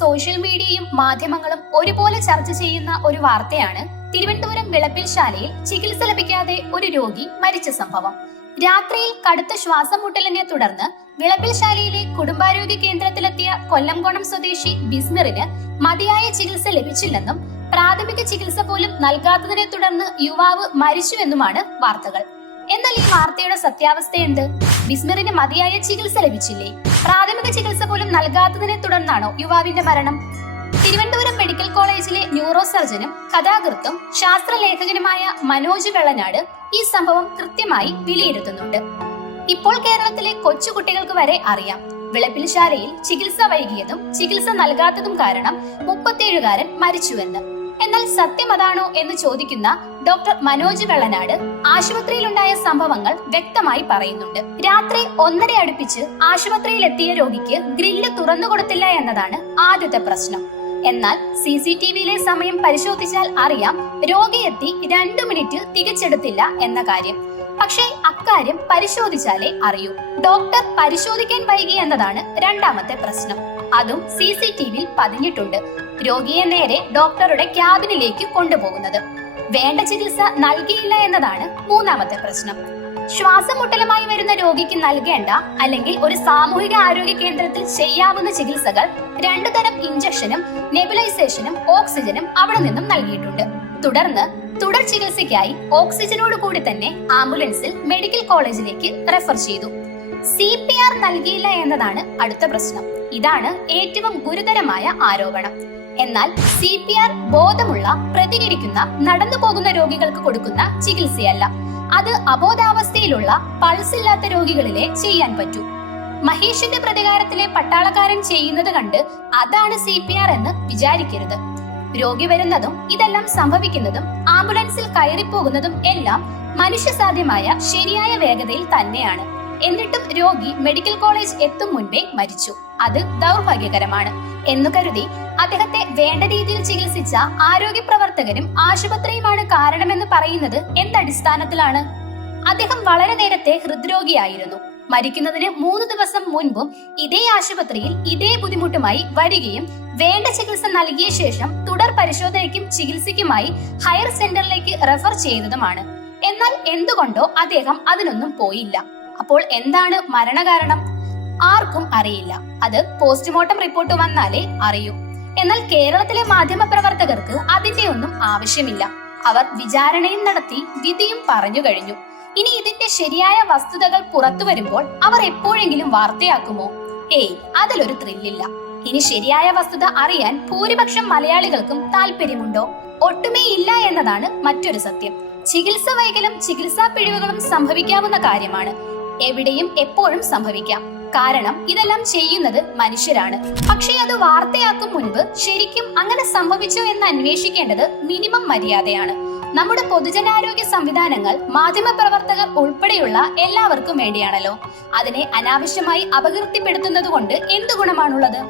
Social മീഡിയയും മാധ്യമങ്ങളും ഒരുപോലെ ചർച്ച ചെയ്യുന്ന ഒരു വാർത്തയാണ് തിരുവനന്തപുരം വിളപ്പിൽശാലയിൽ ചികിത്സ ലഭിക്കാതെ ഒരു രോഗി മരിച്ച സംഭവം. രാത്രിയിൽ കടുത്ത ശ്വാസം മുട്ടലിനെ തുടർന്ന് വിളപ്പിൽശാലയിലെ കുടുംബാരോഗ്യ കേന്ദ്രത്തിലെത്തിയ കൊല്ലംകോണം സ്വദേശി ബിസ്മിറിന് മതിയായ ചികിത്സ ലഭിച്ചില്ലെന്നും പ്രാഥമിക ചികിത്സ പോലും നൽകാത്തതിനെ തുടർന്ന് യുവാവ് മരിച്ചുവെന്നുമാണ് വാർത്തകൾ. എന്നാൽ ഈ വാർത്തയുടെ സത്യാവസ്ഥ എന്ത്? ബിസ്മിറിന് മതിയായ ചികിത്സ ലഭിച്ചില്ലേ? പ്രാഥമിക ചികിത്സ പോലും നൽകാത്തതിനെ തുടർന്നാണോ യുവാവിന്റെ മരണം? തിരുവനന്തപുരം മെഡിക്കൽ കോളേജിലെ ന്യൂറോ സർജനും കഥാകൃത്തും ശാസ്ത്രലേഖകനുമായ മനോജ് വെള്ളനാട് ഈ സംഭവം കൃത്യമായി വിലയിരുത്തുന്നുണ്ട്. ഇപ്പോൾ കേരളത്തിലെ കൊച്ചുകുട്ടികൾക്ക് വരെ അറിയാം വിളപ്പിൽശാലയിൽ ചികിത്സ വൈകിയതും ചികിത്സ നൽകാത്തതും കാരണം 37-കാരൻ മരിച്ചുവെന്ന്. എന്നാൽ സത്യം അതാണോ എന്ന് ചോദിക്കുന്ന ഡോക്ടർ മനോജ് വെള്ളനാട് ആശുപത്രിയിലുണ്ടായ സംഭവങ്ങൾ വ്യക്തമായി പറയുന്നുണ്ട്. രാത്രി 1:30 അടുപ്പിച്ച് ആശുപത്രിയിലെത്തിയ രോഗിക്ക് ഗ്രില്ല് തുറന്നുകൊടുത്തില്ല എന്നതാണ് ആദ്യത്തെ പ്രശ്നം. എന്നാൽ CCTVയിലെ സമയം പരിശോധിച്ചാൽ അറിയാം രോഗി എത്തി 2 മിനിറ്റ് തികച്ചെടുത്തില്ല എന്ന കാര്യം. പക്ഷേ അക്കാര്യം പരിശോധിച്ചാലേ അറിയൂ. ഡോക്ടർ പരിശോധിക്കാൻ വൈകി എന്നതാണ് രണ്ടാമത്തെ പ്രശ്നം. അതും CCTVയിൽ പതിഞ്ഞിട്ടുണ്ട്. രോഗിയെ നേരെ ഡോക്ടറുടെ ക്യാബിനിലേക്ക് കൊണ്ടുപോകുന്നത്. വേണ്ട ചികിത്സ നൽകിയില്ല എന്നതാണ് മൂന്നാമത്തെ പ്രശ്നം. ശ്വാസം മുട്ടലുമായി വരുന്ന രോഗിക്ക് നൽകേണ്ട അല്ലെങ്കിൽ ഒരു സാമൂഹിക ആരോഗ്യ കേന്ദ്രത്തിൽ ചെയ്യാവുന്ന ചികിത്സകൾ 2 തരം ഇഞ്ചക്ഷനും നെബുലൈസേഷനും ഓക്സിജനും അവിടെ നിന്നും നൽകിയിട്ടുണ്ട്. തുടർന്ന് തുടർ ചികിത്സയ്ക്കായി ഓക്സിജനോട് കൂടി തന്നെ ആംബുലൻസിൽ മെഡിക്കൽ കോളേജിലേക്ക് റെഫർ ചെയ്തു. CPR നൽകിയില്ല എന്നതാണ് അടുത്ത പ്രശ്നം. ഇതാണ് ഏറ്റവും ഗുരുതരമായ ആരോപണം. എന്നാൽ CPR ബോധമുള്ള, പ്രതികരിക്കുന്ന, നടന്നു പോകുന്ന രോഗികൾക്ക് കൊടുക്കുന്ന ചികിത്സയല്ല. അത് അബോധാവസ്ഥയിലുള്ള, പൾസ് ഇല്ലാത്ത രോഗികളിലെ ചെയ്യാൻ പറ്റൂ. മഹേഷിന്റെ പ്രതികാരത്തിലെ പട്ടാളക്കാരൻ ചെയ്യുന്നത് കണ്ട് അതാണ് CPR എന്ന് വിചാരിക്കരുത്. രോഗി വരുന്നതും ഇതെല്ലാം സംഭവിക്കുന്നതും ആംബുലൻസിൽ കയറിപ്പോകുന്നതും എല്ലാം മനുഷ്യസാധ്യമായ ശരിയായ വേഗതയിൽ തന്നെയാണ്. എന്നിട്ടും രോഗി മെഡിക്കൽ കോളേജ് എത്തും മുൻപേ മരിച്ചു. അത് ദൗർഭാഗ്യകരമാണ് എന്നു കരുതി അദ്ദേഹത്തെ വേണ്ട രീതിയിൽ ചികിത്സിച്ച ആരോഗ്യ പ്രവർത്തകരും ആശുപത്രിയുമാണ് കാരണമെന്ന് പറയുന്നത് എന്തടിസ്ഥാനത്തിലാണ്? അദ്ദേഹം വളരെ നേരത്തെ ഹൃദ്രോഗിയായിരുന്നു. മരിക്കുന്നതിന് 3 ദിവസം മുൻപും ഇതേ ആശുപത്രിയിൽ ഇതേ ബുദ്ധിമുട്ടുമായി വരികയും വേണ്ട ചികിത്സ നൽകിയ ശേഷം തുടർ പരിശോധനയ്ക്കും ചികിത്സയ്ക്കുമായി ഹയർ സെന്ററിലേക്ക് റെഫർ ചെയ്തതുമാണ്. എന്നാൽ എന്തുകൊണ്ടോ അദ്ദേഹം അതിനൊന്നും പോയില്ല. അപ്പോൾ എന്താണ് മരണകാരണം? ആർക്കും അറിയില്ല. അത് പോസ്റ്റ്മോർട്ടം റിപ്പോർട്ട് വന്നാലേ അറിയൂ. എന്നാൽ കേരളത്തിലെ മാധ്യമ പ്രവർത്തകർക്ക് അതിന്റെ ഒന്നും ആവശ്യമില്ല. അവർ വിചാരണയും നടത്തി വിധിയും പറഞ്ഞു കഴിഞ്ഞു. ഇനി ഇതിന്റെ ശരിയായ വസ്തുതകൾ പുറത്തു വരുമ്പോൾ അവർ എപ്പോഴെങ്കിലും വാർത്തയാക്കുമോ? അതിലൊരു ത്രില്ലില്ല. ഇനി ശരിയായ വസ്തുത അറിയാൻ ഭൂരിപക്ഷം മലയാളികൾക്കും താല്പര്യമുണ്ടോ? ഒട്ടുമേ ഇല്ല എന്നതാണ് മറ്റൊരു സത്യം. ചികിത്സ വൈകലും ചികിത്സാ പിഴവുകളും സംഭവിക്കാവുന്ന കാര്യമാണ്. എവിടെയും എപ്പോഴും സംഭവിക്കാം. കാരണം ഇതെല്ലാം ചെയ്യുന്നത് മനുഷ്യരാണ്. പക്ഷേ അത് വാർത്തയാക്കും മുൻപ് ശരിക്കും അങ്ങനെ സംഭവിച്ചോ എന്ന് അന്വേഷിക്കേണ്ടത് മിനിമം മര്യാദയാണ്. നമ്മുടെ പൊതുജനാരോഗ്യ സംവിധാനങ്ങൾ മാധ്യമപ്രവർത്തകർ ഉൾപ്പെടെയുള്ള എല്ലാവർക്കും വേണ്ടിയാണല്ലോ. അതിനെ അനാവശ്യമായി അപകീർത്തിപ്പെടുത്തുന്നത് കൊണ്ട് എന്ത് ഗുണമാണുള്ളത്?